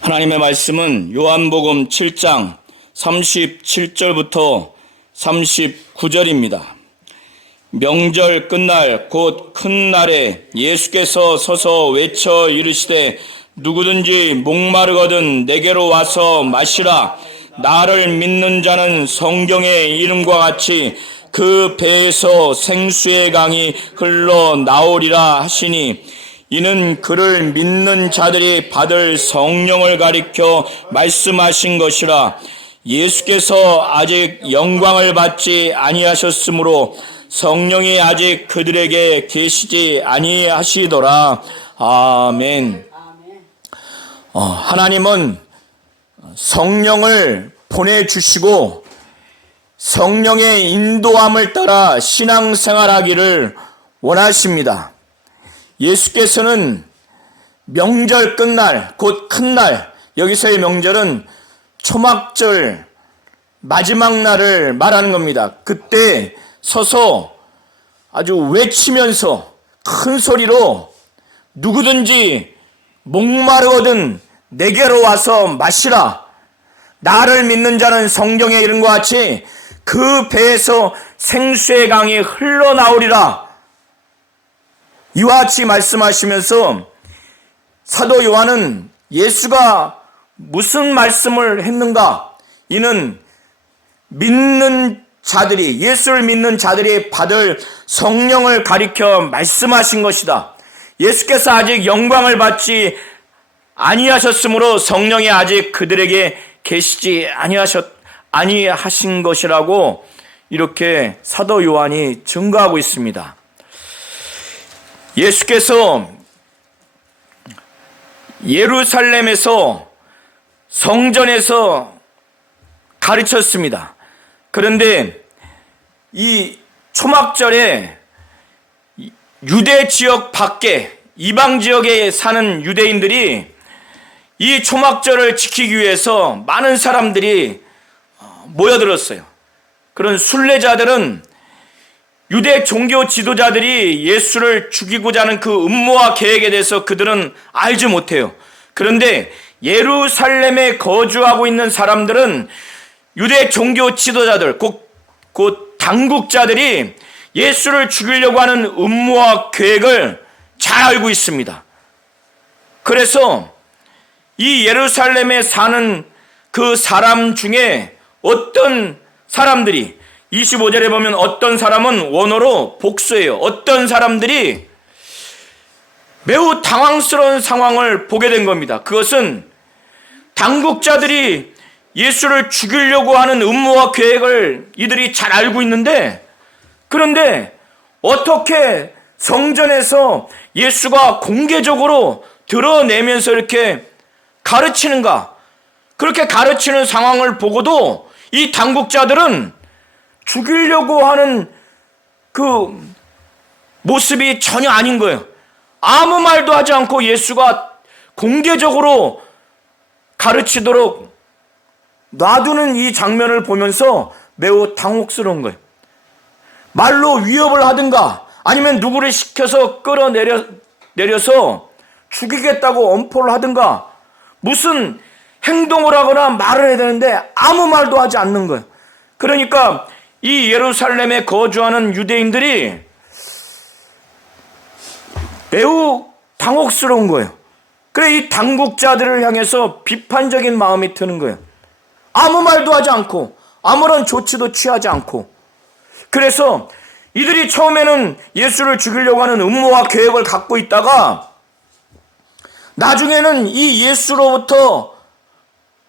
하나님의 말씀은 요한복음 7장 37절부터 39절입니다. 명절 끝날 곧 큰 날에 예수께서 서서 외쳐 이르시되 누구든지 목마르거든 내게로 와서 마시라. 나를 믿는 자는 성경의 이름과 같이 그 배에서 생수의 강이 흘러나오리라 하시니 이는 그를 믿는 자들이 받을 성령을 가리켜 말씀하신 것이라. 예수께서 아직 영광을 받지 아니하셨으므로 성령이 아직 그들에게 계시지 아니하시더라. 아멘. 하나님은 성령을 보내주시고 성령의 인도함을 따라 신앙생활하기를 원하십니다. 예수께서는 명절 끝날 곧 큰 날, 여기서의 명절은 초막절 마지막 날을 말하는 겁니다. 그때 서서 아주 외치면서 큰 소리로 누구든지 목마르거든 내게로 와서 마시라. 나를 믿는 자는 성경의 이름과 같이 그 배에서 생수의 강이 흘러나오리라. 이와 같이 말씀하시면서 사도 요한은 예수가 무슨 말씀을 했는가? 이는 믿는 자들이, 예수를 믿는 자들이 받을 성령을 가리켜 말씀하신 것이다. 예수께서 아직 영광을 받지 아니하셨으므로 성령이 아직 그들에게 계시지 아니하신 것이라고 이렇게 사도 요한이 증거하고 있습니다. 예수께서 예루살렘에서 성전에서 가르쳤습니다. 그런데 이 초막절에 유대 지역 밖에 이방 지역에 사는 유대인들이 이 초막절을 지키기 위해서 많은 사람들이 모여들었어요. 그런 순례자들은 유대 종교 지도자들이 예수를 죽이고자 하는 그 음모와 계획에 대해서 그들은 알지 못해요. 그런데 예루살렘에 거주하고 있는 사람들은 유대 종교 지도자들, 곧 당국자들이 예수를 죽이려고 하는 음모와 계획을 잘 알고 있습니다. 그래서 이 예루살렘에 사는 그 사람 중에 어떤 사람들이 25절에 보면 어떤 사람은 원어로 복수예요. 어떤 사람들이 매우 당황스러운 상황을 보게 된 겁니다. 그것은 당국자들이 예수를 죽이려고 하는 음모와 계획을 이들이 잘 알고 있는데, 그런데 어떻게 성전에서 예수가 공개적으로 드러내면서 이렇게 가르치는가? 그렇게 가르치는 상황을 보고도 이 당국자들은 죽이려고 하는 그 모습이 전혀 아닌 거예요. 아무 말도 하지 않고 예수가 공개적으로 가르치도록 놔두는 이 장면을 보면서 매우 당혹스러운 거예요. 말로 위협을 하든가 아니면 누구를 시켜서 끌어내려서 죽이겠다고 엄포를 하든가 무슨 행동을 하거나 말을 해야 되는데 아무 말도 하지 않는 거예요. 그러니까 이 예루살렘에 거주하는 유대인들이 매우 당혹스러운 거예요. 그래 이 당국자들을 향해서 비판적인 마음이 드는 거예요. 아무 말도 하지 않고 아무런 조치도 취하지 않고. 그래서 이들이 처음에는 예수를 죽이려고 하는 음모와 계획을 갖고 있다가 나중에는 이 예수로부터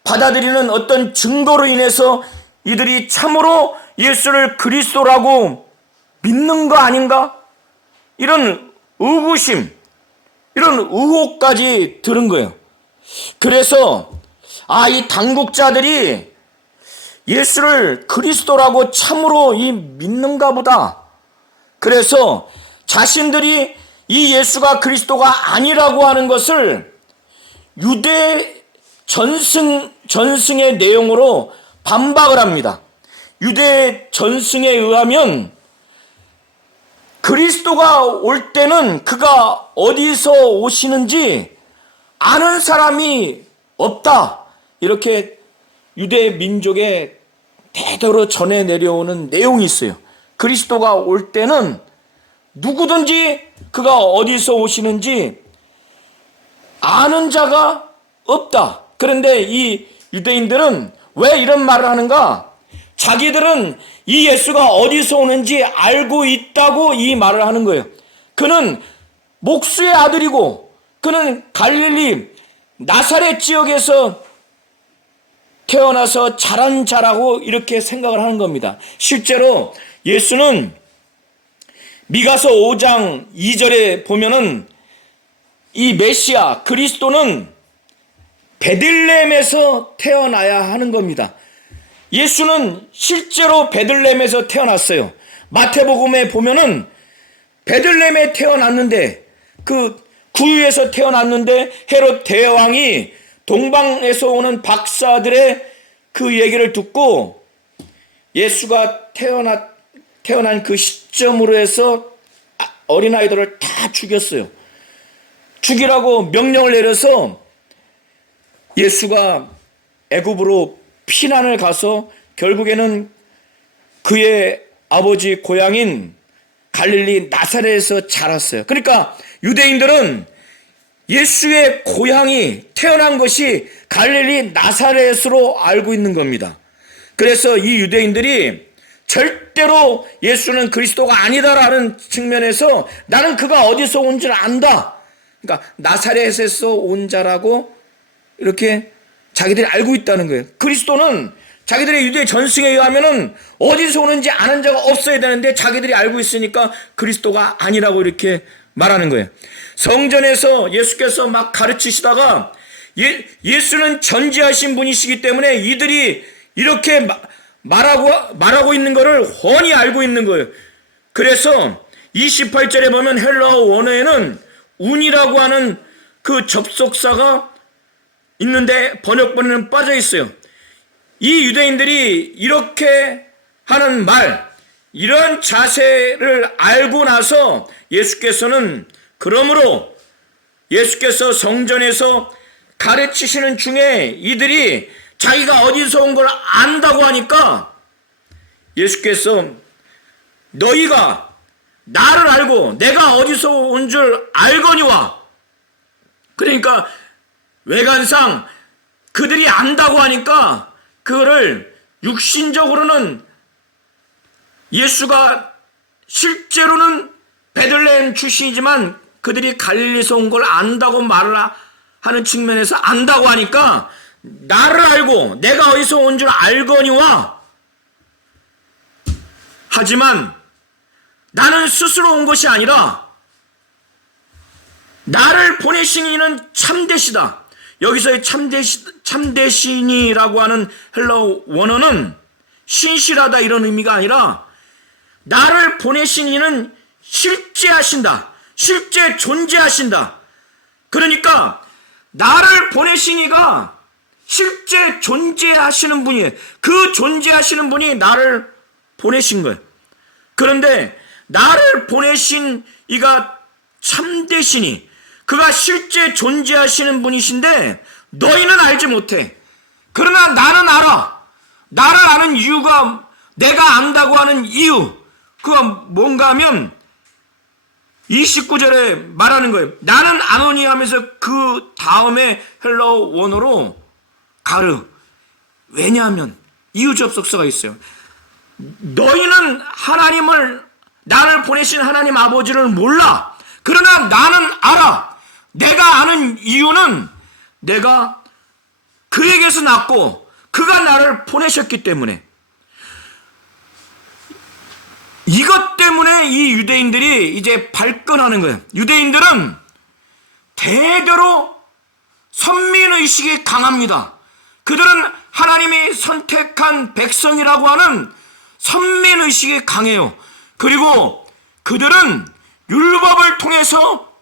받아들이는 어떤 증거로 인해서 이들이 참으로 예수를 그리스도라고 믿는 거 아닌가? 이런 의구심, 이런 의혹까지 들은 거예요. 그래서 이 당국자들이 예수를 그리스도라고 참으로 믿는가 보다. 그래서 자신들이 이 예수가 그리스도가 아니라고 하는 것을 유대 전승의 내용으로 반박을 합니다. 유대 전승에 의하면 그리스도가 올 때는 그가 어디서 오시는지 아는 사람이 없다. 이렇게 유대 민족에 대대로 전해 내려오는 내용이 있어요. 그리스도가 올 때는 누구든지 그가 어디서 오시는지 아는 자가 없다. 그런데 이 유대인들은 왜 이런 말을 하는가? 자기들은 이 예수가 어디서 오는지 알고 있다고 이 말을 하는 거예요. 그는 목수의 아들이고 그는 갈릴리 나사렛 지역에서 태어나서 자란 자라고 이렇게 생각을 하는 겁니다. 실제로 예수는 미가서 5장 2절에 보면은 이 메시아 그리스도는 베들레헴에서 태어나야 하는 겁니다. 예수는 실제로 베들레헴에서 태어났어요. 마태복음에 보면은 베들레헴에 태어났는데 그 구유에서 태어났는데 헤롯 대왕이 동방에서 오는 박사들의 그 얘기를 듣고 예수가 태어난 그 시점으로 해서 어린아이들을 다 죽였어요. 죽이라고 명령을 내려서 예수가 애굽으로 피난을 가서 결국에는 그의 아버지 고향인 갈릴리 나사렛에서 자랐어요. 그러니까 유대인들은 예수의 고향이 태어난 것이 갈릴리 나사렛으로 알고 있는 겁니다. 그래서 이 유대인들이 절대로 예수는 그리스도가 아니다라는 측면에서 나는 그가 어디서 온 줄 안다. 그러니까 나사렛에서 온 자라고 이렇게 자기들이 알고 있다는 거예요. 그리스도는 자기들의 유대 전승에 의하면은 어디서 오는지 아는 자가 없어야 되는데 자기들이 알고 있으니까 그리스도가 아니라고 이렇게 말하는 거예요. 성전에서 예수께서 막 가르치시다가 예수는 전지하신 분이시기 때문에 이들이 이렇게 말하고 있는 것을 훤히 알고 있는 거예요. 그래서 28절에 보면 헬라어 원어에는 운이라고 하는 그 접속사가 있는데 번역본에는 빠져 있어요. 이 유대인들이 이렇게 하는 말, 이런 자세를 알고 나서 예수께서는 그러므로 예수께서 성전에서 가르치시는 중에 이들이 자기가 어디서 온 걸 안다고 하니까 예수께서 너희가 나를 알고 내가 어디서 온 줄 알거니와, 그러니까 외관상 그들이 안다고 하니까 그거를 육신적으로는 예수가 실제로는 베들레헴 출신이지만 그들이 갈릴리에서 온 걸 안다고 말을 하는 측면에서 안다고 하니까 나를 알고 내가 어디서 온 줄 알거니와, 하지만 나는 스스로 온 것이 아니라 나를 보내신 이는 참되시다. 여기서의 참되신이라고 하는 헬라어 원어는 신실하다 이런 의미가 아니라 나를 보내신 이는 실제하신다. 실제 존재하신다. 그러니까 나를 보내신 이가 실제 존재하시는 분이에요. 그 존재하시는 분이 나를 보내신 거예요. 그런데 나를 보내신 이가 참되시니 그가 실제 존재하시는 분이신데 너희는 알지 못해. 그러나 나는 알아. 나를 아는 이유가, 내가 안다고 하는 이유, 그가 뭔가 하면 29절에 말하는 거예요. 나는 아노니 하면서 그 다음에 헬라어 원어로 가르. 왜냐하면 이유 접속사가 있어요. 너희는 하나님을, 나를 보내신 하나님 아버지를 몰라. 그러나 나는 알아. 내가 아는 이유는 내가 그에게서 났고 그가 나를 보내셨기 때문에. 이것 때문에 이 유대인들이 이제 발끈하는 거예요. 유대인들은 대대로 선민의식이 강합니다. 그들은 하나님이 선택한 백성이라고 하는 선민의식이 강해요. 그리고 그들은 율법을 통해서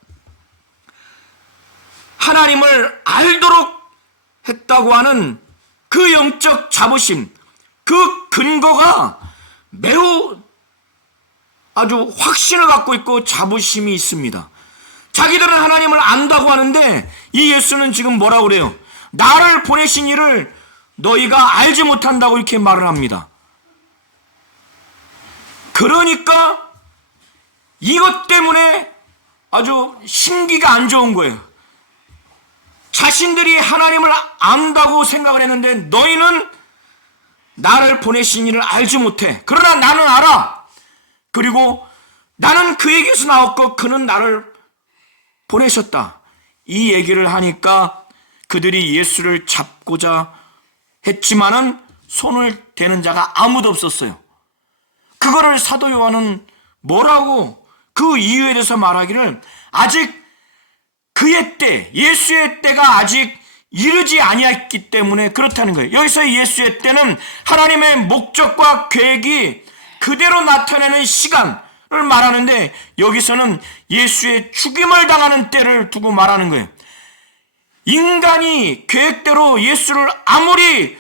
하나님을 알도록 했다고 하는 그 영적 자부심, 그 근거가 매우 아주 확신을 갖고 있고 자부심이 있습니다. 자기들은 하나님을 안다고 하는데 이 예수는 지금 뭐라고 그래요? 나를 보내신 이를 너희가 알지 못한다고 이렇게 말을 합니다. 그러니까 이것 때문에 아주 심기가 안 좋은 거예요. 자신들이 하나님을 안다고 생각을 했는데 너희는 나를 보내신 이를 알지 못해. 그러나 나는 알아. 그리고 나는 그에게서 나왔고 그는 나를 보내셨다. 이 얘기를 하니까 그들이 예수를 잡고자 했지만은 손을 대는 자가 아무도 없었어요. 그거를 사도 요한은 뭐라고 그 이유에 대해서 말하기를 아직 그의 때, 예수의 때가 아직 이르지 아니했기 때문에 그렇다는 거예요. 여기서 예수의 때는 하나님의 목적과 계획이 그대로 나타내는 시간을 말하는데 여기서는 예수의 죽임을 당하는 때를 두고 말하는 거예요. 인간이 계획대로 예수를 아무리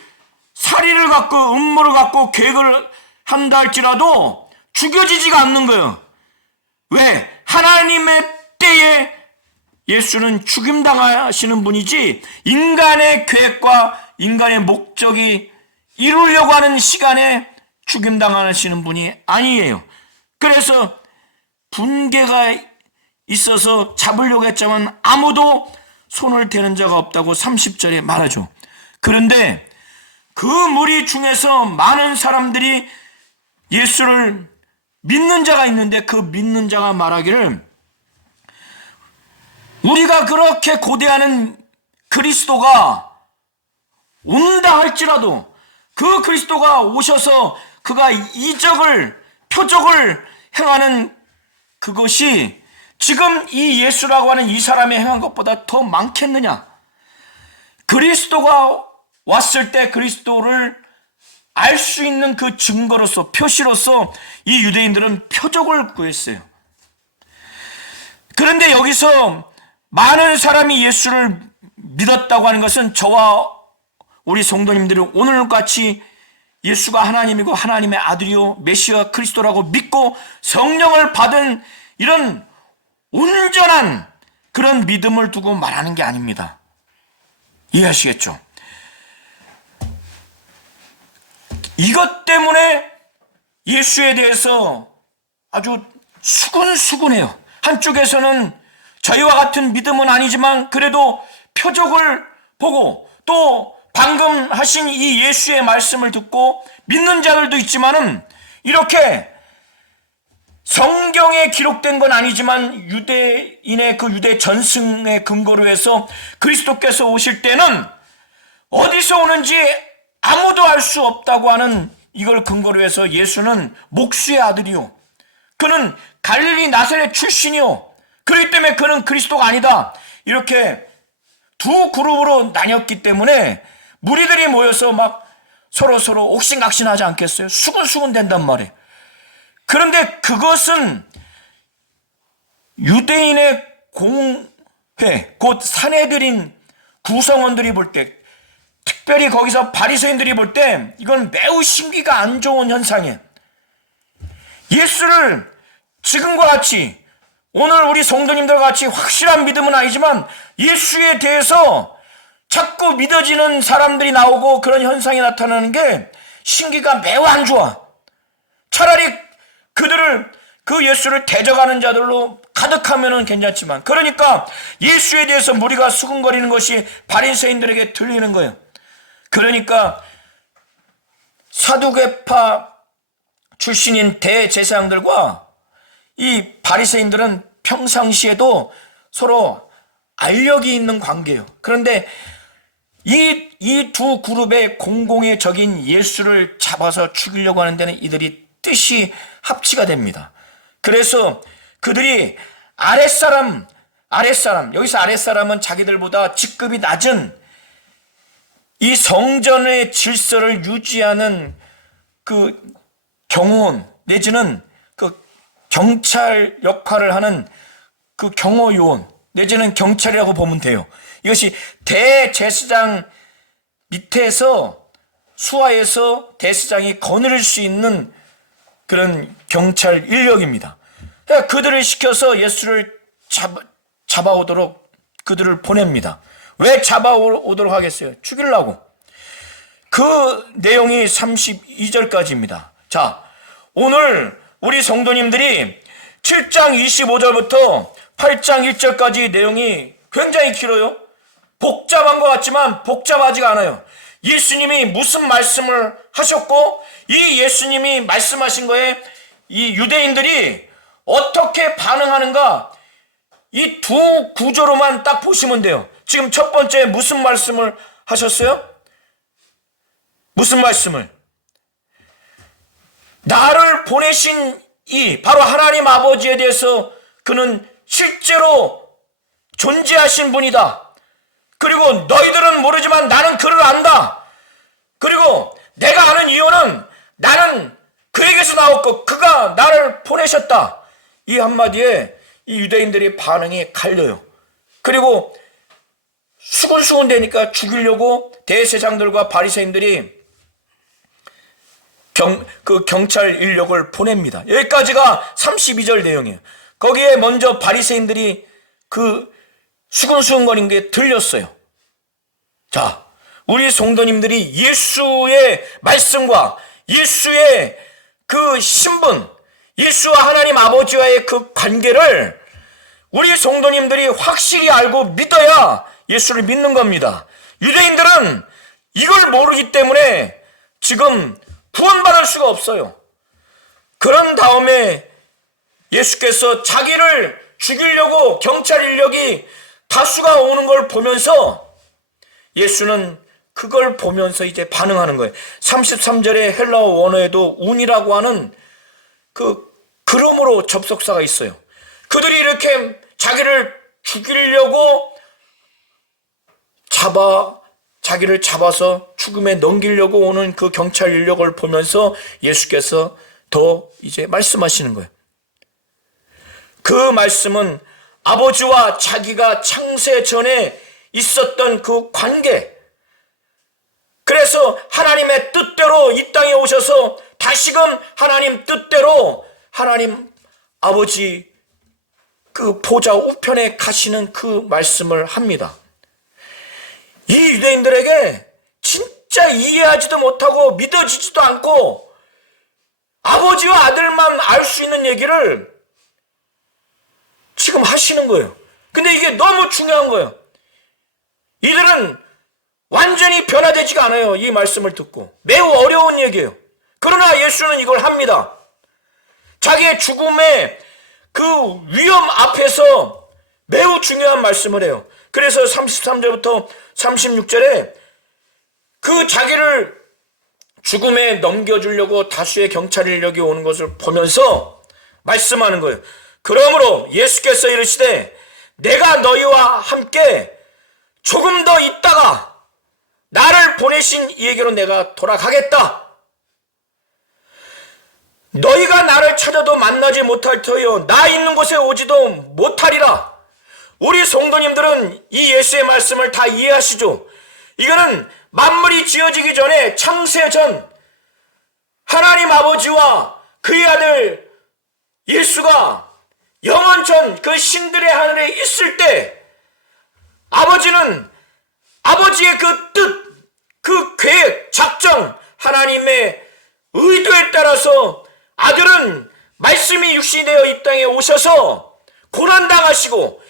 사리를 갖고 음모를 갖고 계획을 한다 할지라도 죽여지지가 않는 거예요. 왜? 하나님의 때에 예수는 죽임당하시는 분이지 인간의 계획과 인간의 목적이 이루려고 하는 시간에 죽임당하시는 분이 아니에요. 그래서 분개가 있어서 잡으려고 했지만 아무도 손을 대는 자가 없다고 30절에 말하죠. 그런데 그 무리 중에서 많은 사람들이 예수를 믿는 자가 있는데 그 믿는 자가 말하기를 우리가 그렇게 고대하는 그리스도가 온다 할지라도 그 그리스도가 오셔서 그가 이적을 표적을 행하는 그것이 지금 이 예수라고 하는 이 사람이 행한 것보다 더 많겠느냐. 그리스도가 왔을 때 그리스도를 알 수 있는 그 증거로서 표시로서 이 유대인들은 표적을 구했어요. 그런데 여기서 많은 사람이 예수를 믿었다고 하는 것은 저와 우리 성도님들이 오늘같이 예수가 하나님이고 하나님의 아들이요 메시아 그리스도라고 믿고 성령을 받은 이런 온전한 그런 믿음을 두고 말하는 게 아닙니다. 이해하시겠죠? 이것 때문에 예수에 대해서 아주 수근수근해요. 한쪽에서는 저희와 같은 믿음은 아니지만 그래도 표적을 보고 또 방금 하신 이 예수의 말씀을 듣고 믿는 자들도 있지만은 이렇게 성경에 기록된 건 아니지만 유대인의 그 유대 전승의 근거로 해서 그리스도께서 오실 때는 어디서 오는지 아무도 알 수 없다고 하는 이걸 근거로 해서 예수는 목수의 아들이요. 그는 갈릴리 나사렛 출신이요. 그렇기 때문에 그는 그리스도가 아니다. 이렇게 두 그룹으로 나뉘었기 때문에 무리들이 모여서 막 서로 옥신각신하지 않겠어요? 수근수근 된단 말이에요. 그런데 그것은 유대인의 공회, 곧 사내들인 구성원들이 볼 때, 특별히 거기서 바리새인들이 볼 때 이건 매우 심기가 안 좋은 현상이에요. 예수를 지금과 같이 오늘 우리 성도님들과 같이 확실한 믿음은 아니지만 예수에 대해서 자꾸 믿어지는 사람들이 나오고 그런 현상이 나타나는 게 심기가 매우 안 좋아. 차라리 그들을 그 예수를 대적하는 자들로 가득하면은 괜찮지만 그러니까 예수에 대해서 무리가 수근거리는 것이 바리새인들에게 들리는 거예요. 그러니까 사두개파 출신인 대제사장들과 이 바리새인들은 평상시에도 서로 알력이 있는 관계예요. 그런데 이 두 그룹의 공공의 적인 예수를 잡아서 죽이려고 하는 데는 이들이 뜻이 합치가 됩니다. 그래서 그들이 아랫사람, 여기서 아랫사람은 자기들보다 직급이 낮은 이 성전의 질서를 유지하는 그 경호원 내지는 그 경찰 역할을 하는 그 경호요원 내지는 경찰이라고 보면 돼요. 이것이 대제사장 밑에서 수하에서 대제사장이 거느릴 수 있는 그런 경찰 인력입니다. 그들을 시켜서 예수를 잡아오도록 그들을 보냅니다. 왜 잡아오도록 하겠어요? 죽이려고. 그 내용이 32절까지입니다. 자, 오늘 우리 성도님들이 7장 25절부터 8장 1절까지 내용이 굉장히 길어요. 복잡한 것 같지만 복잡하지가 않아요. 예수님이 무슨 말씀을 하셨고 이 예수님이 말씀하신 거에 이 유대인들이 어떻게 반응하는가, 이 두 구조로만 딱 보시면 돼요. 지금 첫 번째 무슨 말씀을 하셨어요? 무슨 말씀을? 나를 보내신 이 바로 하나님 아버지에 대해서 그는 실제로 존재하신 분이다. 그리고 너희들은 모르지만 나는 그를 안다. 그리고 내가 아는 이유는 나는 그에게서 나왔고 그가 나를 보내셨다. 이 한마디에 이 유대인들의 반응이 갈려요. 그리고 수군수군 되니까 죽이려고 대제사장들과 바리새인들이 경찰 인력을 보냅니다. 여기까지가 32절 내용이에요. 거기에 먼저 바리새인들이 그 수근수근거리는 게 들렸어요. 자, 우리 성도님들이 예수의 말씀과 예수의 그 신분, 예수와 하나님 아버지와의 그 관계를 우리 성도님들이 확실히 알고 믿어야 예수를 믿는 겁니다. 유대인들은 이걸 모르기 때문에 지금 구원받을 수가 없어요. 그런 다음에 예수께서 자기를 죽이려고 경찰 인력이 다수가 오는 걸 보면서 예수는 그걸 보면서 이제 반응하는 거예요. 33절에 헬라어 원어에도 운이라고 하는 그러므로 접속사가 있어요. 그들이 이렇게 자기를 죽이려고 자기를 잡아서 죽음에 넘기려고 오는 그 경찰 인력을 보면서 예수께서 더 이제 말씀하시는 거예요. 그 말씀은 아버지와 자기가 창세 전에 있었던 그 관계, 그래서 하나님의 뜻대로 이 땅에 오셔서 다시금 하나님 뜻대로 하나님 아버지 그 보좌 우편에 가시는 그 말씀을 합니다. 이 유대인들에게 진짜 이해하지도 못하고 믿어지지도 않고 아버지와 아들만 알 수 있는 얘기를 지금 하시는 거예요. 근데 이게 너무 중요한 거예요. 이들은 완전히 변화되지가 않아요. 이 말씀을 듣고. 매우 어려운 얘기예요. 그러나 예수는 이걸 합니다. 자기의 죽음의 그 위험 앞에서 매우 중요한 말씀을 해요. 그래서 33절부터 36절에 그 자기를 죽음에 넘겨주려고 다수의 경찰 인력이 오는 것을 보면서 말씀하는 거예요. 그러므로 예수께서 이르시되 내가 너희와 함께 조금 더 있다가 나를 보내신 이에게로 내가 돌아가겠다. 너희가 나를 찾아도 만나지 못할 터이요 나 있는 곳에 오지도 못하리라. 우리 성도님들은 이 예수의 말씀을 다 이해하시죠? 이거는 만물이 지어지기 전에 창세 전 하나님 아버지와 그의 아들 예수가 영원전 그 신들의 하늘에 있을 때 아버지는 아버지의 그 뜻, 그 계획, 작정, 하나님의 의도에 따라서 아들은 말씀이 육신이 되어 이 땅에 오셔서 고난당하시고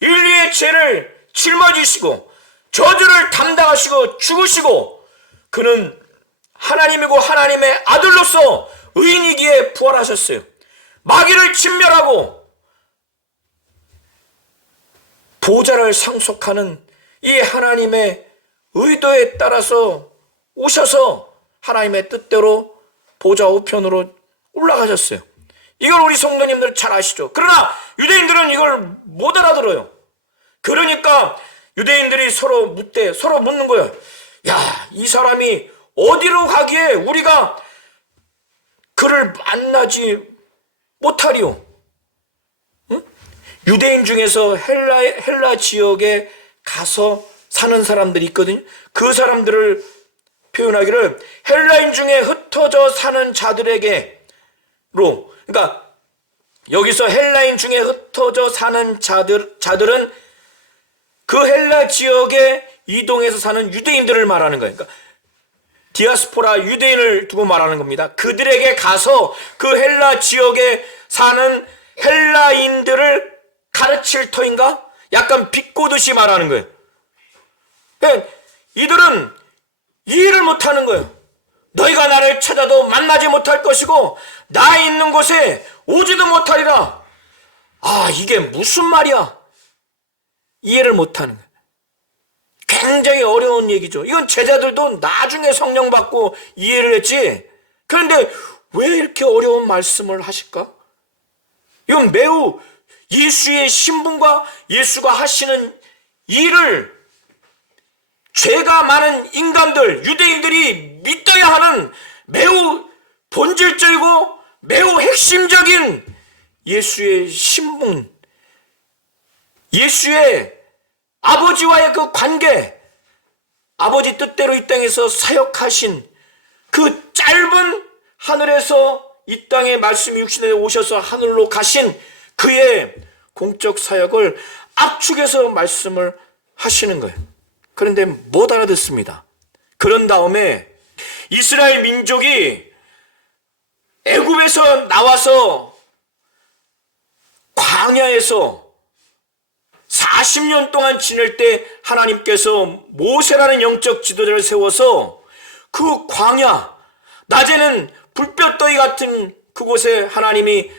인류의 죄를 짊어지시고 저주를 담당하시고 죽으시고 그는 하나님이고 하나님의 아들로서 의인이기에 부활하셨어요. 마귀를 진멸하고 보좌를 상속하는 이 하나님의 의도에 따라서 오셔서 하나님의 뜻대로 보좌 우편으로 올라가셨어요. 이걸 우리 성도님들 잘 아시죠? 그러나 유대인들은 이걸 못 알아들어요. 그러니까 유대인들이 서로 묻는 거예요. 야, 이 사람이 어디로 가기에 우리가 그를 만나지 못하리요? 응? 유대인 중에서 헬라 지역에 가서 사는 사람들이 있거든요. 그 사람들을 표현하기를 헬라인 중에 흩어져 사는 자들에게로, 그러니까 여기서 헬라인 중에 흩어져 사는 자들은 그 헬라 지역에 이동해서 사는 유대인들을 말하는 거예요. 그러니까 디아스포라 유대인을 두고 말하는 겁니다. 그들에게 가서 그 헬라 지역에 사는 헬라인들을 가르칠 터인가? 약간 비꼬듯이 말하는 거예요. 그러니까 이들은 이해를 못하는 거예요. 너희가 나를 찾아도 만나지 못할 것이고 나 있는 곳에 오지도 못하리라. 아, 이게 무슨 말이야? 이해를 못하는 거예요. 굉장히 어려운 얘기죠. 이건 제자들도 나중에 성령 받고 이해를 했지. 그런데 왜 이렇게 어려운 말씀을 하실까? 이건 매우 예수의 신분과 예수가 하시는 일을 죄가 많은 인간들, 유대인들이 믿어야 하는 매우 본질적이고 매우 핵심적인 예수의 신분, 예수의 아버지와의 그 관계, 아버지 뜻대로 이 땅에서 사역하신 그 짧은 하늘에서 이 땅에 말씀이 육신에 오셔서 하늘로 가신 그의 공적 사역을 압축해서 말씀을 하시는 거예요. 그런데 못 알아듣습니다. 그런 다음에 이스라엘 민족이 애굽에서 나와서 광야에서 40년 동안 지낼 때 하나님께서 모세라는 영적 지도자를 세워서 그 광야, 낮에는 불볕더위 같은 그곳에 하나님이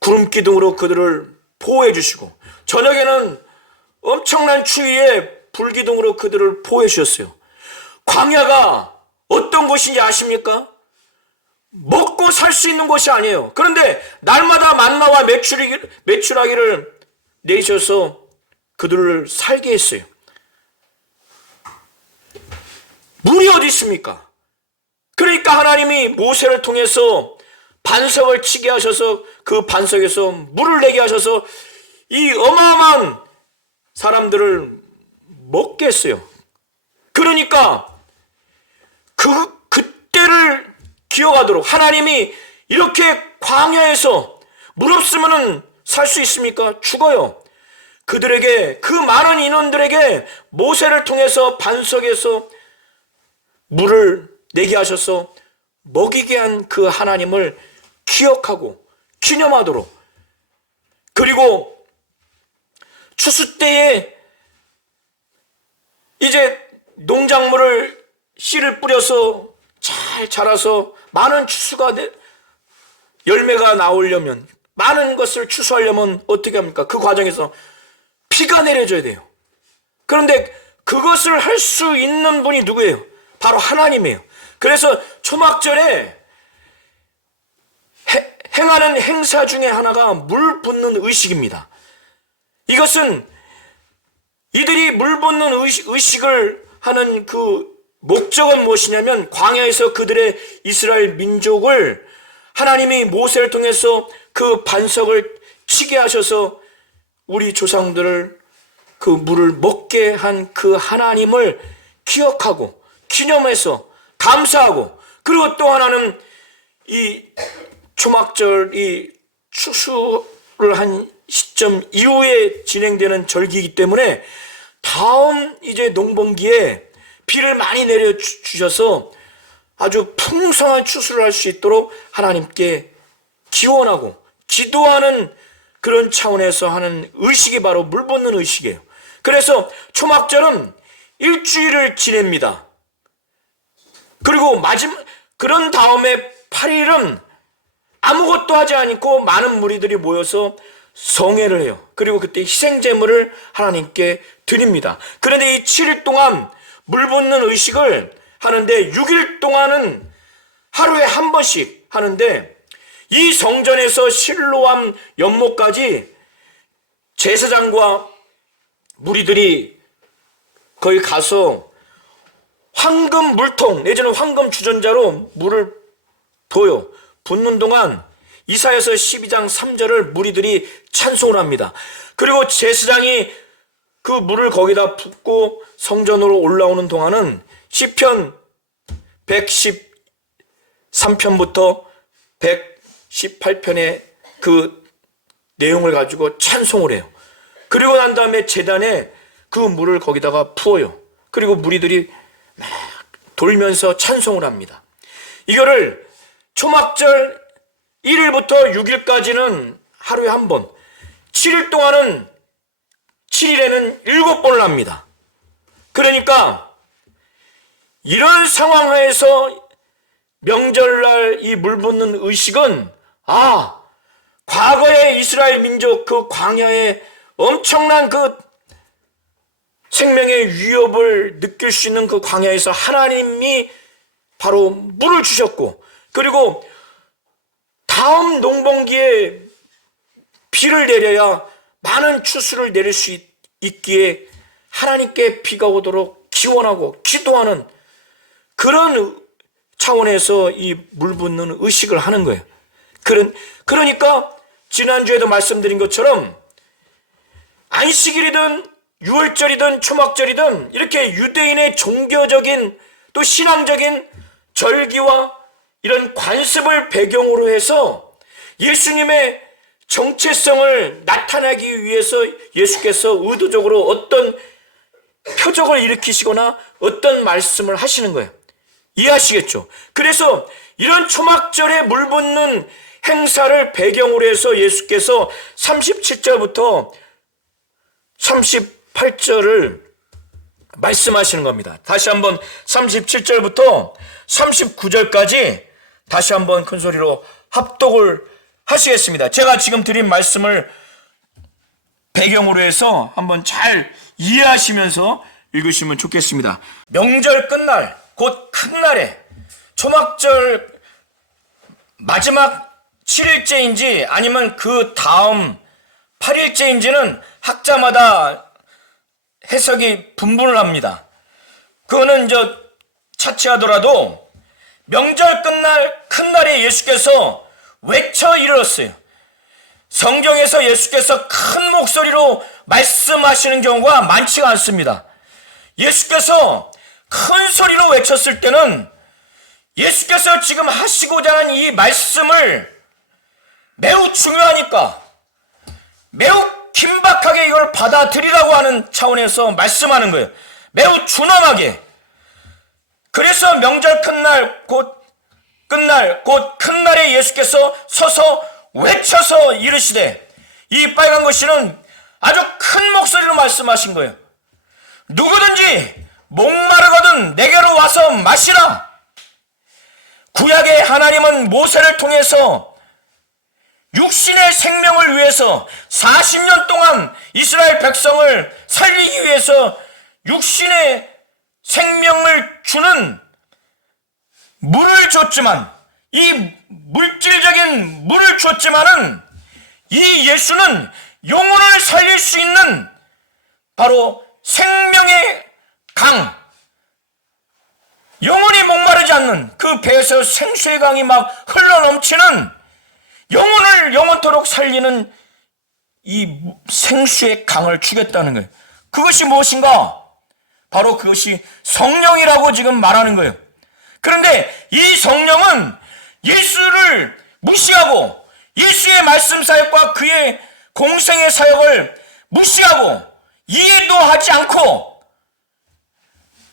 구름기둥으로 그들을 보호해 주시고 저녁에는 엄청난 추위에 불기둥으로 그들을 보호해 주셨어요. 광야가 어떤 곳인지 아십니까? 먹고 살 수 있는 곳이 아니에요. 그런데 날마다 만나와 메추라기를 내셔서 그들을 살게 했어요. 물이 어디 있습니까? 그러니까 하나님이 모세를 통해서 반석을 치게 하셔서 그 반석에서 물을 내게 하셔서 이 어마어마한 사람들을 먹게 했어요. 그러니까 그때를 기억하도록 하나님이 이렇게 광야에서 물 없으면 살 수 있습니까? 죽어요. 그들에게, 그 많은 인원들에게 모세를 통해서 반석에서 물을 내게 하셔서 먹이게 한 그 하나님을 기억하고 기념하도록, 그리고 추수 때에 이제 농작물을 씨를 뿌려서 잘 자라서 많은 추수가 열매가 나오려면, 많은 것을 추수하려면 어떻게 합니까? 그 과정에서 비가 내려줘야 돼요. 그런데 그것을 할 수 있는 분이 누구예요? 바로 하나님이에요. 그래서 초막절에 행하는 행사 중에 하나가 물 붓는 의식입니다. 이것은 이들이 물 붓는 의식을 하는 그 목적은 무엇이냐면, 광야에서 그들의 이스라엘 민족을 하나님이 모세를 통해서 그 반석을 치게 하셔서 우리 조상들을 그 물을 먹게 한 그 하나님을 기억하고 기념해서 감사하고, 그리고 또 하나는 이 초막절, 이 추수를 한 시점 이후에 진행되는 절기이기 때문에 다음 이제 농번기에 비를 많이 내려주셔서 아주 풍성한 추수를 할 수 있도록 하나님께 기원하고 기도하는 그런 차원에서 하는 의식이 바로 물 붓는 의식이에요. 그래서 초막절은 일주일을 지냅니다. 그리고 그런 다음에 8일은 아무것도 하지 않고 많은 무리들이 모여서 성회를 해요. 그리고 그때 희생제물을 하나님께 드립니다. 그런데 이 7일 동안 물 붓는 의식을 하는데 6일 동안은 하루에 한 번씩 하는데, 이 성전에서 실로암 연못까지 제사장과 무리들이 거기 가서 황금 물통, 내지는 황금 주전자로 물을 부어요. 붓는 동안 이사야서 12장 3절을 무리들이 찬송을 합니다. 그리고 제사장이 그 물을 거기다 붓고 성전으로 올라오는 동안은 시편 113편부터 118편의 그 내용을 가지고 찬송을 해요. 그리고 난 다음에 제단에 그 물을 거기다가 부어요. 그리고 무리들이 막 돌면서 찬송을 합니다. 이거를 초막절 1일부터 6일까지는 하루에 한 번, 7일 동안은 7일에는 7번을 합니다. 그러니까 이런 상황 하에서 명절날 이 물 붓는 의식은 과거의 이스라엘 민족 그 광야에 엄청난 그 생명의 위협을 느낄 수 있는 그 광야에서 하나님이 바로 물을 주셨고, 그리고 다음 농번기에 비를 내려야 많은 추수를 내릴 수 있기에 하나님께 비가 오도록 기원하고 기도하는 그런 차원에서 이 물 붓는 의식을 하는 거예요. 그러니까 지난주에도 말씀드린 것처럼 안식일이든 6월절이든 초막절이든 이렇게 유대인의 종교적인 또 신앙적인 절기와 이런 관습을 배경으로 해서 예수님의 정체성을 나타내기 위해서 예수께서 의도적으로 어떤 표적을 일으키시거나 어떤 말씀을 하시는 거예요. 이해하시겠죠? 그래서 이런 초막절에 물 붓는 행사를 배경으로 해서 예수께서 37절부터 38절을 말씀하시는 겁니다. 다시 한번 37절부터 39절까지 다시 한번 큰 소리로 합독을 하시겠습니다. 제가 지금 드린 말씀을 배경으로 해서 한번 잘 이해하시면서 읽으시면 좋겠습니다. 명절 끝날, 곧 큰 날에 초막절 마지막 7일째인지 아니면 그 다음 8일째인지는 학자마다 해석이 분분을 합니다. 그거는 차치하더라도 명절 끝날 큰 날에 예수께서 외쳐 이르렀어요. 성경에서 예수께서 큰 목소리로 말씀하시는 경우가 많지가 않습니다. 예수께서 큰 소리로 외쳤을 때는 예수께서 지금 하시고자 하는 이 말씀을 매우 중요하니까 매우 긴박하게 이걸 받아들이라고 하는 차원에서 말씀하는 거예요. 매우 준엄하게. 그래서 명절 끝날 곧 큰 날에 예수께서 서서 외쳐서 이르시되, 이 빨간 글씨는 아주 큰 목소리로 말씀하신 거예요. 누구든지 목마르거든 내게로 와서 마시라. 구약의 하나님은 모세를 통해서 육신의 생명을 위해서 40년 동안 이스라엘 백성을 살리기 위해서 육신의 생명을 주는 물을 줬지만, 이 물질적인 물을 줬지만은 이 예수는 영혼을 살릴 수 있는 바로 생명의 강, 영혼이 목마르지 않는 그 배에서 생수의 강이 막 흘러넘치는 영혼을 영원토록 살리는 이 생수의 강을 주겠다는 거예요. 그것이 무엇인가? 바로 그것이 성령이라고 지금 말하는 거예요. 그런데 이 성령은 예수를 무시하고 예수의 말씀 사역과 그의 공생의 사역을 무시하고 이해도 하지 않고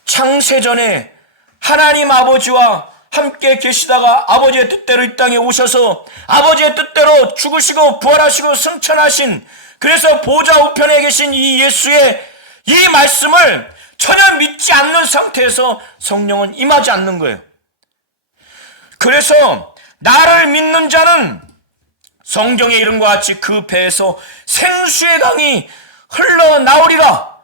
창세전에 하나님 아버지와 함께 계시다가 아버지의 뜻대로 이 땅에 오셔서 아버지의 뜻대로 죽으시고 부활하시고 승천하신, 그래서 보좌 우편에 계신 이 예수의 이 말씀을 전혀 믿지 않는 상태에서 성령은 임하지 않는 거예요. 그래서 나를 믿는 자는 성경의 이름과 같이 그 배에서 생수의 강이 흘러나오리라.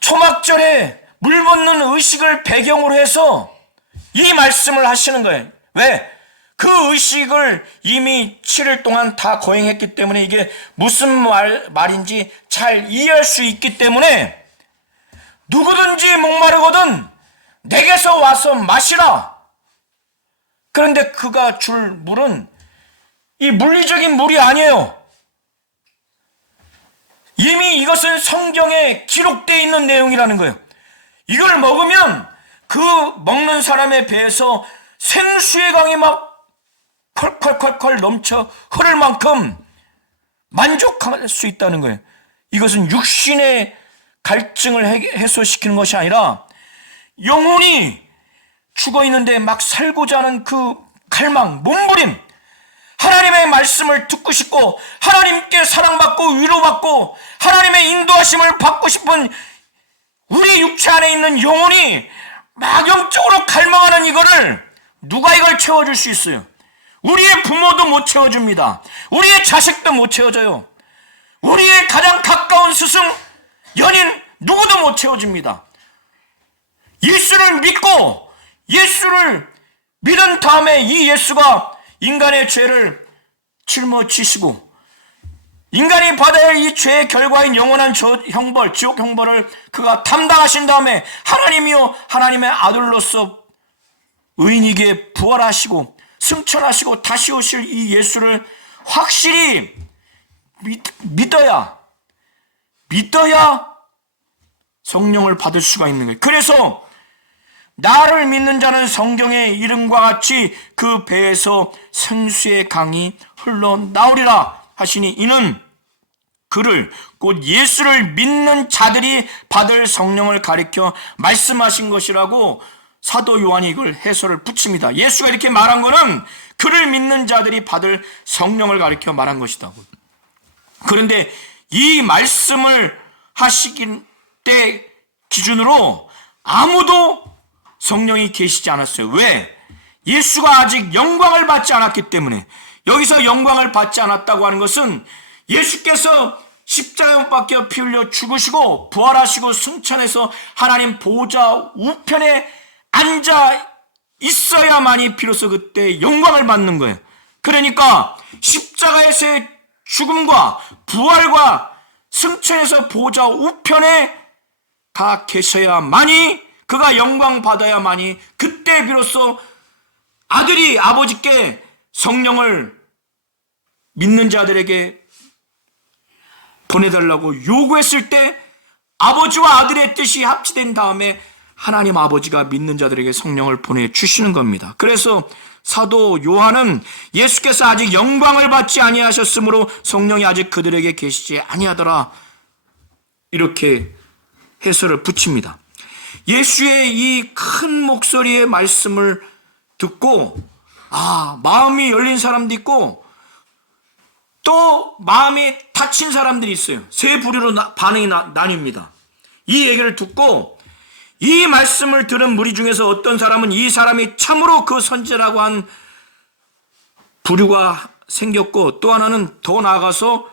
초막절에 물 붓는 의식을 배경으로 해서 이 말씀을 하시는 거예요. 왜? 그 의식을 이미 7일 동안 다 거행했기 때문에 이게 무슨 말인지 잘 이해할 수 있기 때문에 누구든지 목마르거든 내게서 와서 마시라. 그런데 그가 줄 물은 이 물리적인 물이 아니에요. 이미 이것은 성경에 기록되어 있는 내용이라는 거예요. 이걸 먹으면 그 먹는 사람의 배에서 생수의 강이 막 콸콸콸콸 넘쳐 흐를 만큼 만족할 수 있다는 거예요. 이것은 육신의 갈증을 해소시키는 것이 아니라 영혼이 죽어있는데 막 살고자 하는 그 갈망, 몸부림, 하나님의 말씀을 듣고 싶고 하나님께 사랑받고 위로받고 하나님의 인도하심을 받고 싶은 우리 육체 안에 있는 영혼이 막 영적으로 갈망하는 이거를 누가 이걸 채워줄 수 있어요? 우리의 부모도 못 채워줍니다. 우리의 자식도 못 채워줘요. 우리의 가장 가까운 스승, 연인 누구도 못 채워줍니다. 예수를 믿고 예수를 믿은 다음에 이 예수가 인간의 죄를 짊어지시고 인간이 받아야 할 이 죄의 결과인 영원한 형벌, 지옥 형벌을 그가 담당하신 다음에 하나님이요 하나님의 아들로서 의인이게 부활하시고 승천하시고 다시 오실 이 예수를 확실히 믿어야 성령을 받을 수가 있는 거예요. 그래서 나를 믿는 자는 성경의 이름과 같이 그 배에서 생수의 강이 흘러나오리라 하시니 이는 그를 곧 예수를 믿는 자들이 받을 성령을 가리켜 말씀하신 것이라고 사도 요한이 이걸 해설을 붙입니다. 예수가 이렇게 말한 거는 그를 믿는 자들이 받을 성령을 가리켜 말한 것이다. 그런데 이 말씀을 하시긴 때 기준으로 아무도 성령이 계시지 않았어요. 왜? 예수가 아직 영광을 받지 않았기 때문에. 여기서 영광을 받지 않았다고 하는 것은 예수께서 십자가에 못 박혀 피 흘려 죽으시고 부활하시고 승천해서 하나님 보좌 우편에 앉아 있어야만이 비로소 그때 영광을 받는 거예요. 그러니까 십자가에서의 죽음과 부활과 승천해서 보좌 우편에 가 계셔야만이 그가 영광 받아야만이 그때 비로소 아들이 아버지께 성령을 믿는 자들에게 보내달라고 요구했을 때 아버지와 아들의 뜻이 합치된 다음에 하나님 아버지가 믿는 자들에게 성령을 보내주시는 겁니다. 그래서 사도 요한은 예수께서 아직 영광을 받지 아니하셨으므로 성령이 아직 그들에게 계시지 아니하더라 이렇게 해설을 붙입니다. 예수의 이 큰 목소리의 말씀을 듣고 마음이 열린 사람도 있고 또 마음이 닫힌 사람들이 있어요. 세 부류로 반응이 나뉩니다. 이 얘기를 듣고 이 말씀을 들은 무리 중에서 어떤 사람은 이 사람이 참으로 그 선지자라고 한 부류가 생겼고 또 하나는 더 나아가서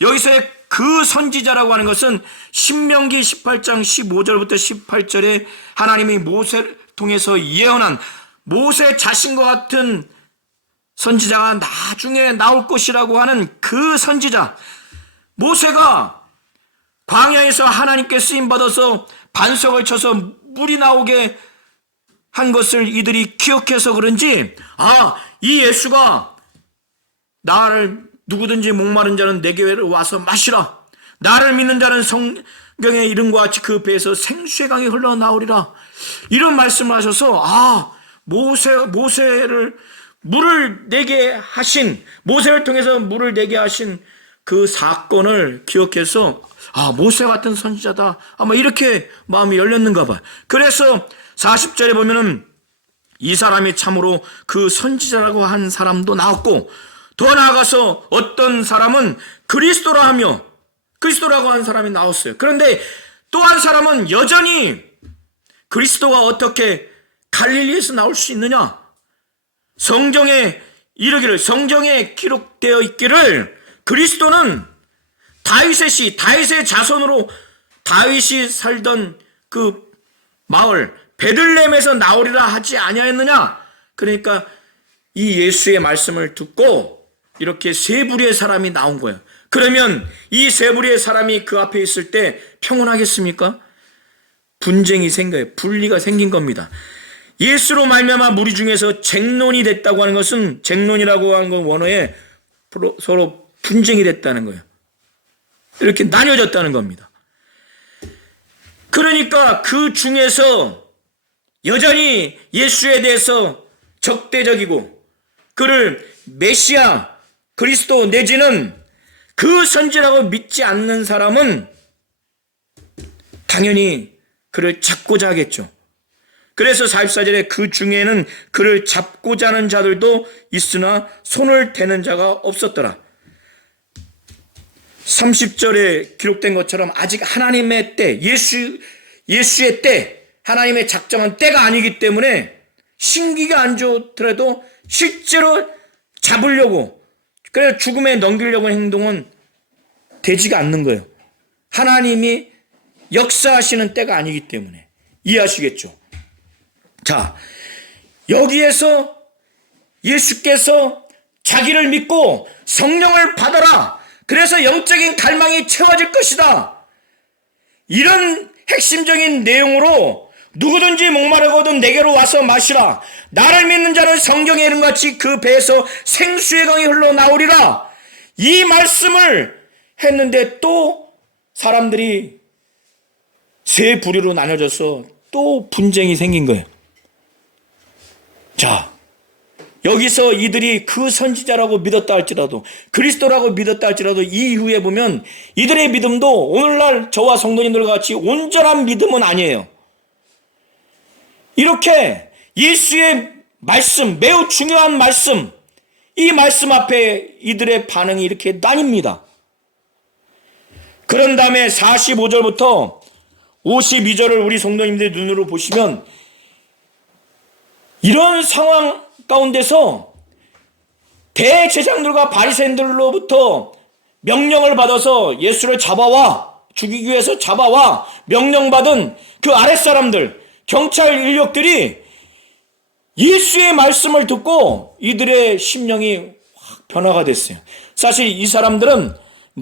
여기서의 그 선지자라고 하는 것은 신명기 18장 15절부터 18절에 하나님이 모세를 통해서 예언한 모세 자신과 같은 선지자가 나중에 나올 것이라고 하는 그 선지자. 모세가 광야에서 하나님께 쓰임받아서 반석을 쳐서 물이 나오게 한 것을 이들이 기억해서 그런지 이 예수가 나를 누구든지 목마른 자는 내게 와서 마시라. 나를 믿는 자는 성경의 이름과 같이 그 배에서 생수의 강이 흘러나오리라. 이런 말씀을 하셔서 모세를 물을 내게 하신 모세를 통해서 물을 내게 하신 그 사건을 기억해서 모세 같은 선지자다. 아마 이렇게 마음이 열렸는가 봐요. 그래서 40절에 보면은 이 사람이 참으로 그 선지자라고 한 사람도 나왔고 더 나아가서 어떤 사람은 그리스도라 하며 그리스도라고 한 사람이 나왔어요. 그런데 또 한 사람은 여전히 그리스도가 어떻게 갈릴리에서 나올 수 있느냐? 성경에 이르기를 성경에 기록되어 있기를 그리스도는 다윗의 자손으로 다윗이 살던 그 마을 베들레헴에서 나오리라 하지 아니하였느냐? 그러니까 이 예수의 말씀을 듣고 이렇게 세 부류의 사람이 나온 거예요. 그러면 이 세 부류의 사람이 그 앞에 있을 때 평온하겠습니까? 분쟁이 생겨요. 분리가 생긴 겁니다. 예수로 말미암아 무리 중에서 쟁론이 됐다고 하는 것은 쟁론이라고 하는 건 원어에 서로 분쟁이 됐다는 거예요. 이렇게 나뉘어졌다는 겁니다. 그러니까 그 중에서 여전히 예수에 대해서 적대적이고 그를 메시아 그리스도 내지는 그 선지라고 믿지 않는 사람은 당연히 그를 잡고자 하겠죠. 그래서 44절에 그 중에는 그를 잡고자 하는 자들도 있으나 손을 대는 자가 없었더라. 30절에 기록된 것처럼 아직 하나님의 때, 예수의 때, 하나님의 작정한 때가 아니기 때문에 신기가 안 좋더라도 실제로 잡으려고, 그래서 죽음에 넘기려고 하는 행동은 되지가 않는 거예요. 하나님이 역사하시는 때가 아니기 때문에. 이해하시겠죠? 자, 여기에서 예수께서 자기를 믿고 성령을 받아라. 그래서 영적인 갈망이 채워질 것이다. 이런 핵심적인 내용으로 누구든지 목마르거든 내게로 와서 마시라. 나를 믿는 자는 성경의 이름같이 그 배에서 생수의 강이 흘러나오리라. 이 말씀을 했는데 또 사람들이 세 부류로 나눠져서 또 분쟁이 생긴 거예요. 자, 여기서 이들이 그 선지자라고 믿었다 할지라도, 그리스도라고 믿었다 할지라도 이후에 보면 이들의 믿음도 오늘날 저와 성도님들과 같이 온전한 믿음은 아니에요. 이렇게 예수의 말씀, 매우 중요한 말씀, 이 말씀 앞에 이들의 반응이 이렇게 나뉩니다. 그런 다음에 45절부터 52절을 우리 성도님들의 눈으로 보시면 이런 상황 가운데서 대제사장들과 바리새인들로부터 명령을 받아서 예수를 잡아와, 죽이기 위해서 잡아와 명령받은 그 아랫사람들, 경찰 인력들이 예수의 말씀을 듣고 이들의 심령이 확 변화가 됐어요. 사실 이 사람들은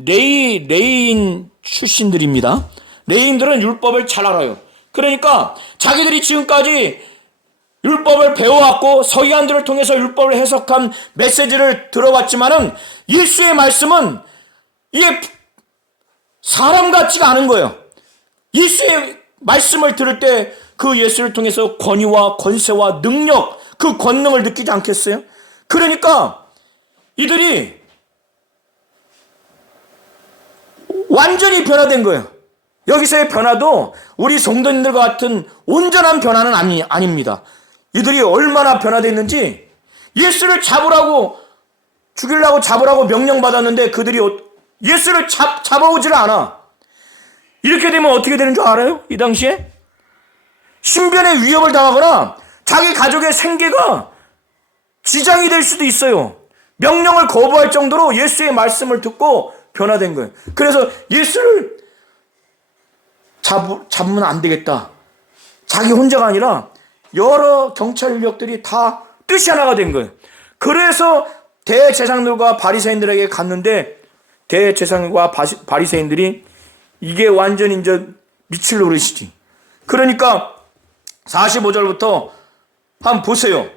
레위인 출신들입니다. 레위인들은 율법을 잘 알아요. 그러니까 자기들이 지금까지 율법을 배워왔고 서기관들을 통해서 율법을 해석한 메시지를 들어봤지만은 예수의 말씀은 이게 사람 같지가 않은 거예요. 예수의 말씀을 들을 때 그 예수를 통해서 권위와 권세와 능력, 그 권능을 느끼지 않겠어요? 그러니까 이들이 완전히 변화된 거예요. 여기서의 변화도 우리 성도님들과 같은 온전한 변화는 아닙니다. 이들이 얼마나 변화됐는지, 예수를 잡으라고, 죽이려고 잡으라고 명령받았는데 그들이 예수를 잡아오질 않아. 이렇게 되면 어떻게 되는 줄 알아요? 이 당시에 신변의 위협을 당하거나 자기 가족의 생계가 지장이 될 수도 있어요. 명령을 거부할 정도로 예수의 말씀을 듣고 변화된 거예요. 그래서 예수를 잡으면 안 되겠다. 자기 혼자가 아니라 여러 경찰 인력들이 다 뜻이 하나가 된 거예요. 그래서 대제사장들과 바리새인들에게 갔는데 대제사장과 바리새인들이 이게 완전 이제 미칠 노릇이지. 그러니까 45절부터 한번 보세요.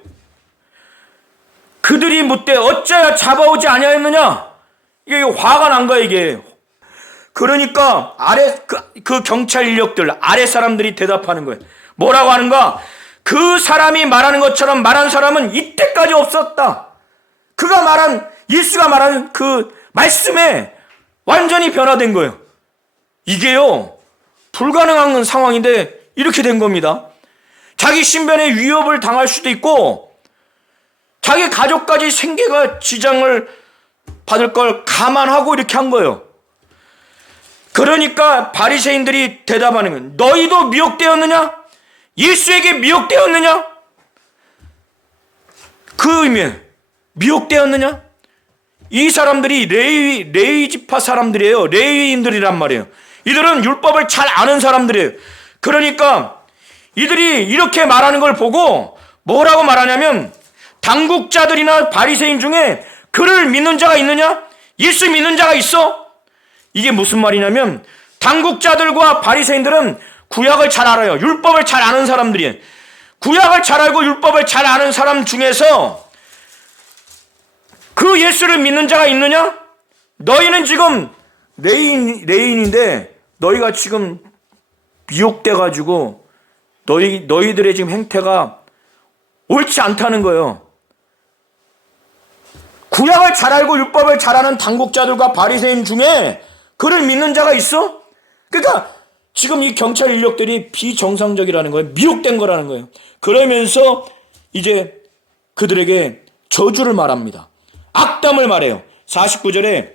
그들이 묻되 어찌하여 잡아오지 아니하였느냐? 이게 화가 난 거야, 이게. 그러니까 그 경찰 인력들, 아래 사람들이 대답하는 거예요. 뭐라고 하는가? 그 사람이 말하는 것처럼 말한 사람은 이때까지 없었다. 예수가 말하는 그 말씀에 완전히 변화된 거예요. 이게요, 불가능한 상황인데 이렇게 된 겁니다. 자기 신변에 위협을 당할 수도 있고 자기 가족까지 생계가 지장을 받을 걸 감안하고 이렇게 한 거예요. 그러니까 바리새인들이 대답하는 거예요. 너희도 미혹되었느냐? 예수에게 미혹되었느냐? 그 의미에 미혹되었느냐? 이 사람들이 레위 지파 사람들이에요. 레위인들이란 말이에요. 이들은 율법을 잘 아는 사람들이에요. 그러니까 이들이 이렇게 말하는 걸 보고 뭐라고 말하냐면, 당국자들이나 바리새인 중에 그를 믿는 자가 있느냐? 예수 믿는 자가 있어? 이게 무슨 말이냐면, 당국자들과 바리새인들은 구약을 잘 알아요. 율법을 잘 아는 사람들이에요. 구약을 잘 알고 율법을 잘 아는 사람 중에서 그 예수를 믿는 자가 있느냐? 너희는 지금 레인인데 너희가 지금 미혹돼가지고 너희들의 지금 행태가 옳지 않다는 거예요. 구약을 잘 알고 율법을 잘 아는 당국자들과 바리새인 중에 그를 믿는 자가 있어? 그러니까 지금 이 경찰 인력들이 비정상적이라는 거예요. 미혹된 거라는 거예요. 그러면서 이제 그들에게 저주를 말합니다. 악담을 말해요. 49절에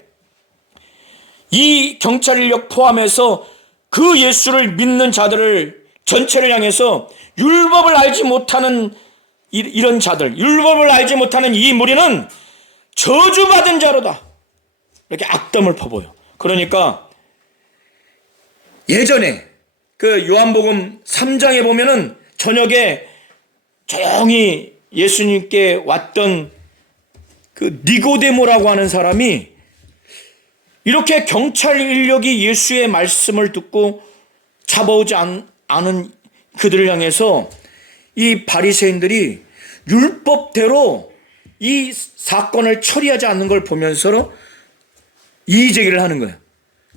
이 경찰 인력 포함해서 그 예수를 믿는 자들을 전체를 향해서 율법을 알지 못하는 이런 자들, 율법을 알지 못하는 이 무리는 저주받은 자로다. 이렇게 악담을 퍼부어요. 그러니까 예전에 그 요한복음 3장에 보면은 저녁에 조용히 예수님께 왔던 그 니고데모라고 하는 사람이 이렇게 경찰 인력이 예수의 말씀을 듣고 잡아오지 않은 그들을 향해서 이 바리새인들이 율법대로 이 사건을 처리하지 않는 걸 보면서 이의제기를 하는 거예요.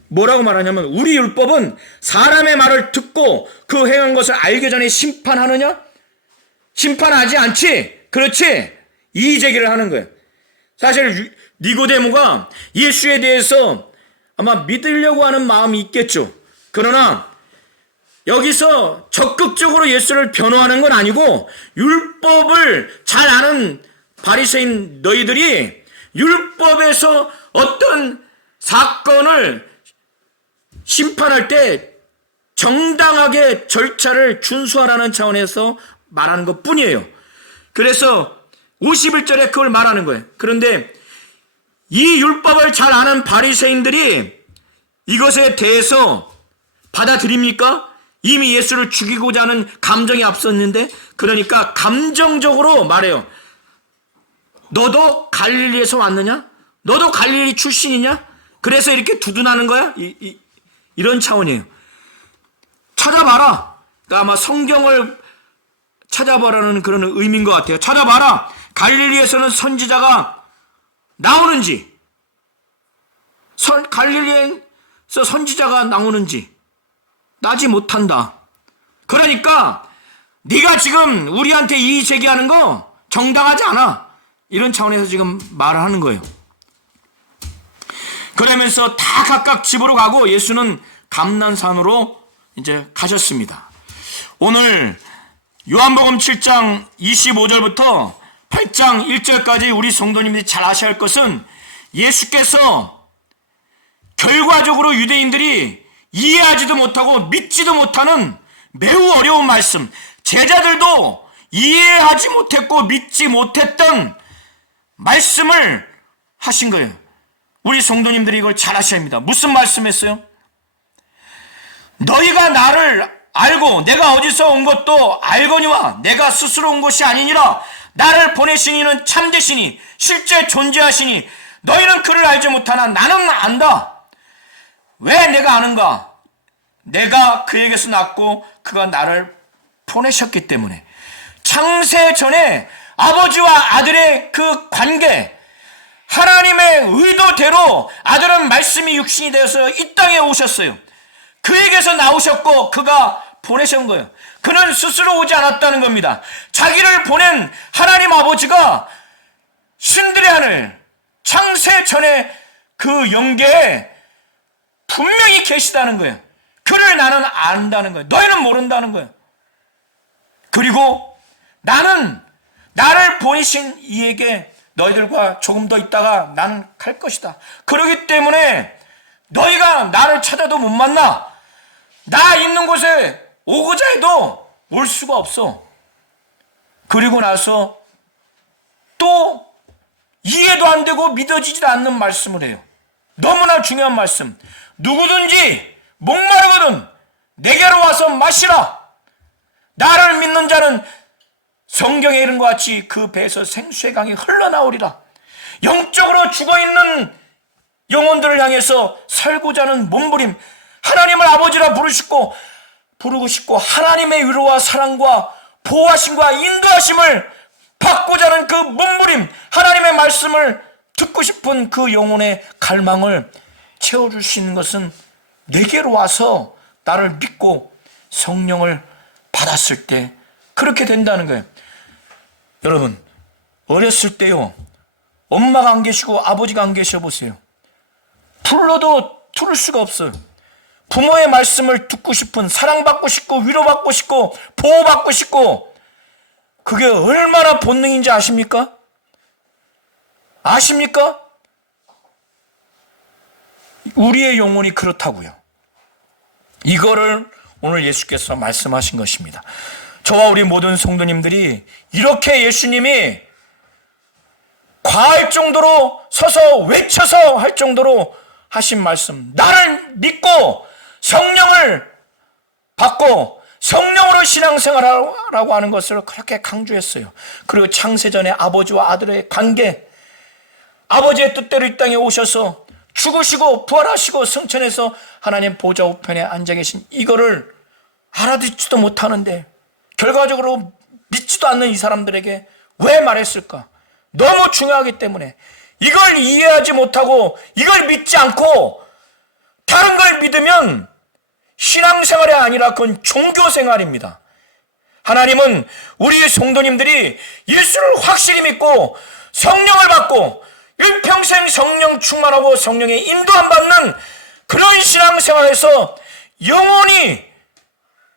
뭐라고 말하냐면 우리 율법은 사람의 말을 듣고 그 행한 것을 알기 전에 심판하느냐? 심판하지 않지. 그렇지. 이의제기를 하는 거예요. 사실 니고데모가 예수에 대해서 아마 믿으려고 하는 마음이 있겠죠. 그러나 여기서 적극적으로 예수를 변호하는 건 아니고 율법을 잘 아는 바리새인 너희들이 율법에서 어떤 사건을 심판할 때 정당하게 절차를 준수하라는 차원에서 말하는 것 뿐이에요. 그래서 51절에 그걸 말하는 거예요. 그런데 이 율법을 잘 아는 바리새인들이 이것에 대해서 받아들입니까? 이미 예수를 죽이고자 하는 감정이 앞섰는데, 그러니까 감정적으로 말해요. 너도 갈릴리에서 왔느냐? 너도 갈릴리 출신이냐? 그래서 이렇게 두둔하는 거야? 이런 차원이에요. 찾아봐라. 그러니까 아마 성경을 찾아봐라는 그런 의미인 것 같아요. 찾아봐라. 갈릴리에서는 선지자가 나오는지, 갈릴리에서 선지자가 나오는지 나지 못한다. 그러니까 네가 지금 우리한테 이의 제기하는 거 정당하지 않아. 이런 차원에서 지금 말을 하는 거예요. 그러면서 다 각각 집으로 가고 예수는 감난산으로 이제 가셨습니다. 오늘 요한복음 7장 25절부터 8장 1절까지 우리 성도님들이 잘 아셔야 할 것은 예수께서 결과적으로 유대인들이 이해하지도 못하고 믿지도 못하는 매우 어려운 말씀, 제자들도 이해하지 못했고 믿지 못했던 말씀을 하신 거예요. 우리 성도님들이 이걸 잘 아셔야 합니다. 무슨 말씀했어요? 너희가 나를 알고 내가 어디서 온 것도 알거니와 내가 스스로 온 것이 아니니라. 나를 보내신 이는 참되시니 실제 존재하시니 너희는 그를 알지 못하나 나는 안다. 왜 내가 아는가? 내가 그에게서 났고 그가 나를 보내셨기 때문에. 창세 전에 아버지와 아들의 그 관계, 하나님의 의도대로 아들은 말씀이 육신이 되어서 이 땅에 오셨어요. 그에게서 나오셨고 그가 보내신 거예요. 그는 스스로 오지 않았다는 겁니다. 자기를 보낸 하나님 아버지가 신들의 하늘, 창세 전에 그 영계에 분명히 계시다는 거예요. 그를 나는 안다는 거예요. 너희는 모른다는 거예요. 그리고 나는 나를 보내신 이에게 너희들과 조금 더 있다가 나는 갈 것이다. 그렇기 때문에 너희가 나를 찾아도 못 만나. 나 있는 곳에 오고자 해도 올 수가 없어. 그리고 나서 또 이해도 안 되고 믿어지지도 않는 말씀을 해요. 너무나 중요한 말씀. 누구든지 목마르거든 내게로 와서 마시라. 나를 믿는 자는 성경에 이른 것 같이 그 배에서 생수의 강이 흘러나오리라. 영적으로 죽어있는 영혼들을 향해서 살고자 하는 몸부림, 하나님을 아버지라 부르고 싶고 하나님의 위로와 사랑과 보호하심과 인도하심을 받고자 하는 그 몸부림, 하나님의 말씀을 듣고 싶은 그 영혼의 갈망을 채워줄 수 있는 것은 내게로 와서 나를 믿고 성령을 받았을 때 그렇게 된다는 거예요. 여러분, 어렸을 때요, 엄마가 안 계시고 아버지가 안 계셔 보세요. 불러도 들을 수가 없어요. 부모의 말씀을 듣고 싶은, 사랑받고 싶고 위로받고 싶고 보호받고 싶고, 그게 얼마나 본능인지 아십니까? 아십니까? 우리의 영혼이 그렇다고요. 이거를 오늘 예수께서 말씀하신 것입니다. 저와 우리 모든 성도님들이 이렇게 예수님이 과할 정도로 서서 외쳐서 할 정도로 하신 말씀, 나를 믿고 성령을 받고 성령으로 신앙생활하라고 하는 것을 그렇게 강조했어요. 그리고 창세전에 아버지와 아들의 관계, 아버지의 뜻대로 이 땅에 오셔서 죽으시고 부활하시고 승천해서 하나님 보좌 우편에 앉아 계신 이거를 알아듣지도 못하는데, 결과적으로 믿지도 않는 이 사람들에게 왜 말했을까? 너무 중요하기 때문에. 이걸 이해하지 못하고 이걸 믿지 않고 다른 걸 믿으면 신앙생활이 아니라 그건 종교생활입니다. 하나님은 우리 성도님들이 예수를 확실히 믿고 성령을 받고 일평생 성령 충만하고 성령의 인도함 받는 그런 신앙생활에서 영원히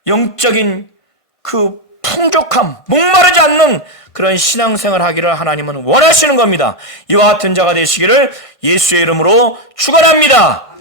영적인 그 풍족함, 목마르지 않는 그런 신앙생활 하기를 하나님은 원하시는 겁니다. 이와 같은 자가 되시기를 예수의 이름으로 축원합니다.